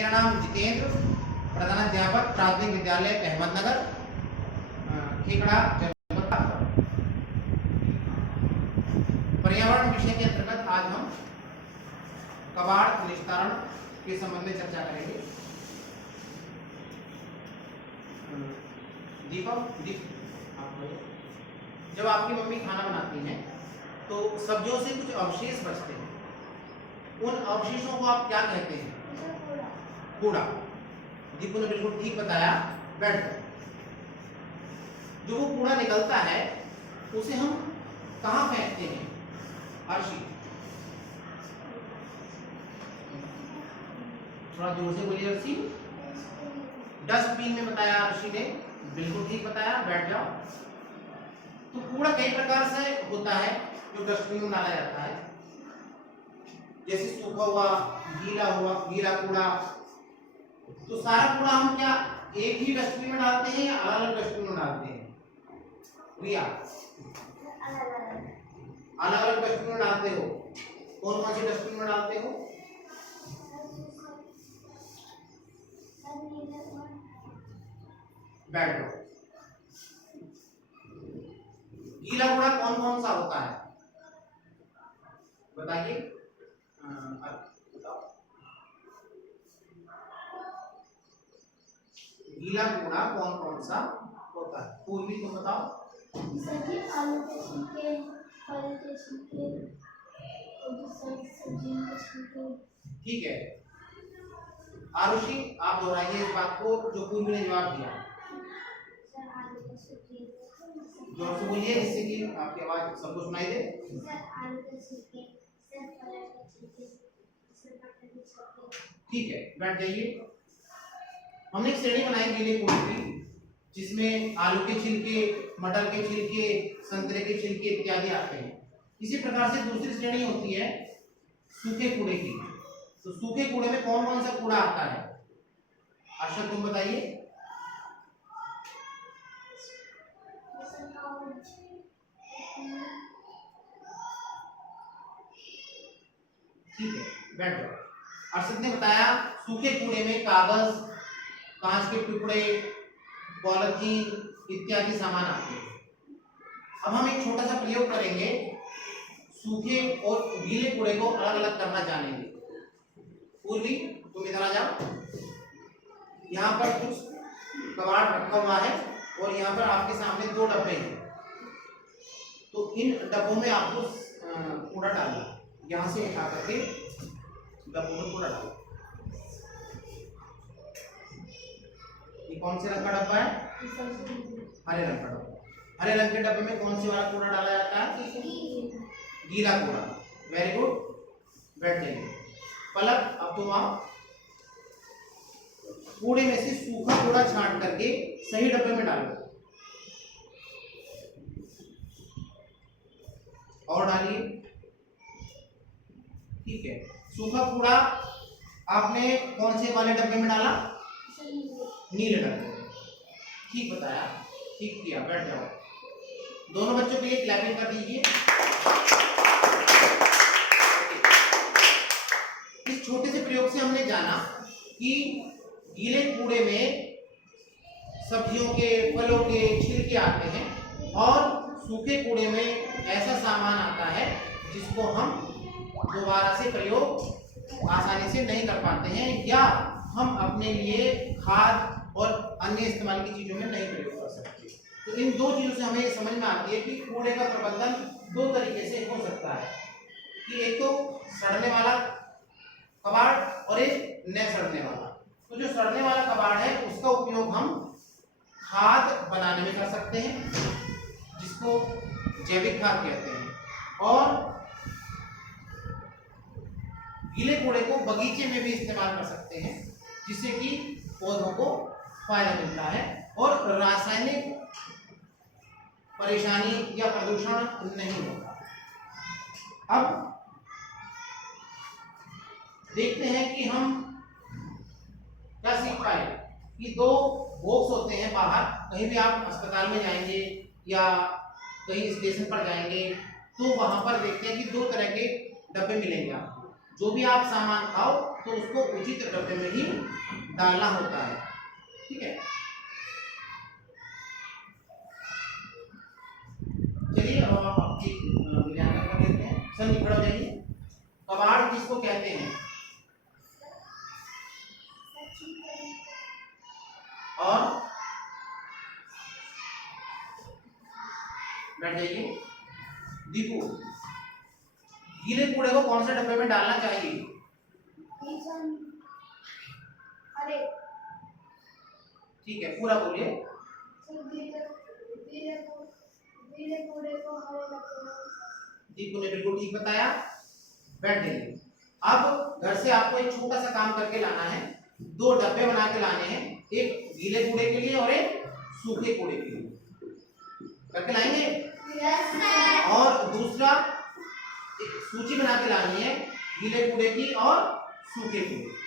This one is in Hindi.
मेरा नाम जितेंद्र, प्रधानाध्यापक प्राथमिक विद्यालय अहमदनगर, खेकड़ा, जनपद राजौर। पर्यावरण विषय के अंतर्गत आज हम कबाड़ निस्तारण के संबंध में चर्चा करेंगे। जब आपकी मम्मी खाना बनाती हैं तो सब्जियों से कुछ अवशेष बचते हैं, उन अवशेषों को आप क्या कहते हैं? कूड़ा। दीपू ने बिल्कुल ठीक बताया, बैठ गए। जो वो कूड़ा निकलता है उसे हम कहाँ फेंकते हैं? अर्शी, थोड़ा जोर से बोलिए। अर्शी, डस्टबिन में बताया अर्शी ने, बिल्कुल ठीक बताया, बैठ जाओ। तो कूड़ा कई प्रकार से होता है जो डस्टबिन में डाला जाता है, जैसे सूखा हुआ, गीला कूड़ा। तो सारा कूड़ा हम क्या एक ही डस्टबिन में डालते हैं या अलग अलग डस्टबिन में डालते हैं? रिया, अलग अलग डस्टबिन में डालते हो। कौन कौन से डस्टबिन में डालते हो? बैठ जाओ। गीला कूड़ा कौन कौन सा होता है बताइए? गीला कूड़ा कौन कौन सा होता है? पूर्वी तुम बताओ। आलू के छिलके, फल के छिलके, सब्जियों के छिलके। ठीक है आरुषि, आप दोहराइए इस बात को जो पूर्वी ने जवाब दिया। जोर से बोलिए जिससे कि आपकी आवाज सबको सुनाई दे। आलू के छिलके, फल के छिलके, मटर के छिलके। ठीक है, बैठ जाइए। हमने एक श्रेणी बनाई गीले कूड़े की, जिसमें आलू के छिलके, मटर के छिलके, संतरे के छिलके इत्यादि आते हैं। इसी प्रकार से दूसरी श्रेणी होती है सूखे कूड़े की। तो सूखे कूड़े में कौन कौन सा कूड़ा आता है? आशा तुम बताइए। ठीक है, बैठ जाओ। अर्षद ने बताया सूखे कूड़े में कागज, कांच के टुकड़े, पॉलिथीन इत्यादि सामान आते हैं। अब हम एक छोटा सा प्रयोग करेंगे, सूखे और गीले कूड़े को अलग अलग करना जानेंगे। पूर्वी तुम इधर आ जाओ। यहाँ पर कुछ कबाड़ रखा हुआ है और यहाँ पर आपके सामने दो डब्बे हैं। तो इन डब्बों में आपको कूड़ा डालना, यहाँ से उठा करके डब्बों में कूड़ा डालना। ये कौन से रंग का डब्बा है? हरे रंग का डब्बा। हरे रंग के डब्बे में कौन सी वाला कूड़ा डाला जाता है? गीला कूड़ा। वेरी गुड, बैठ जाइए। पलक, अब तुम आओ। कूड़े में से सूखा कूड़ा छांट करके सही डब्बे में डालो और डालिए। ठीक है, सूखा कूड़ा आपने कौन से वाले डब्बे में डाला? नीले डब्बे में। ठीक बताया, ठीक किया, बैठ जाओ। दोनों बच्चों के लिए क्लैपिंग कर दीजिए। इस छोटे से प्रयोग से हमने जाना कि गीले कूड़े में सब्जियों के, फलों के छिलके आते हैं और सूखे कूड़े में ऐसा सामान आता है जिसको हम दोबारा से प्रयोग आसानी से नहीं कर पाते हैं या हम अपने लिए खाद और अन्य इस्तेमाल की चीजों में नहीं प्रयोग कर सकते। तो इन दो चीजों से हमें समझ में आती है कि कूड़े का प्रबंधन दो तरीके से हो सकता है कि एक तो सड़ने वाला कबाड़ और एक न सड़ने वाला। तो जो सड़ने वाला कबाड़ है उसका उपयोग हम खाद बनाने में कर सकते हैं, जिसको जैविक खाद कहते हैं, और गीले कूड़े को बगीचे में भी इस्तेमाल कर सकते हैं, जिससे कि पौधों को फायदा मिलता है और रासायनिक परेशानी या प्रदूषण नहीं होता। अब देखते हैं कि हम क्या सीख पाए कि दो बॉक्स होते हैं बाहर। कहीं भी आप अस्पताल में जाएंगे या कहीं स्टेशन पर जाएंगे तो वहां पर देखते हैं कि दो तरह के डब्बे मिलेंगे आपको। जो भी आप सामान खाओ तो उसको उचित डब्बे में ही डालना होता है। ठीक है, चलिए अब एक मूल्यांकन कर लेते हैं। सर खड़ा हो जाइए। कबाड़ किसको कहते हैं? और बैठ जाइए। दीपू, गीले कूड़े को कौन से डब्बे में डालना चाहिए? अरे ठीक है, पूरा बोलिए। गीले कूड़े को हरे डब्बे में। दीपू ने बिल्कुल ठीक बताया। बैठ जाइए। अब घर से आपको एक छोटा सा काम करके लाना है। 2 डब्बे बना के लाने हैं, एक गीले कूड़े के लिए और एक सूखे कूड़े के लिए। करके लाएंगे? Yes sir. और दूसरा एक सूची बना के लानी है गीले कूड़े की और सूखे कूड़े की।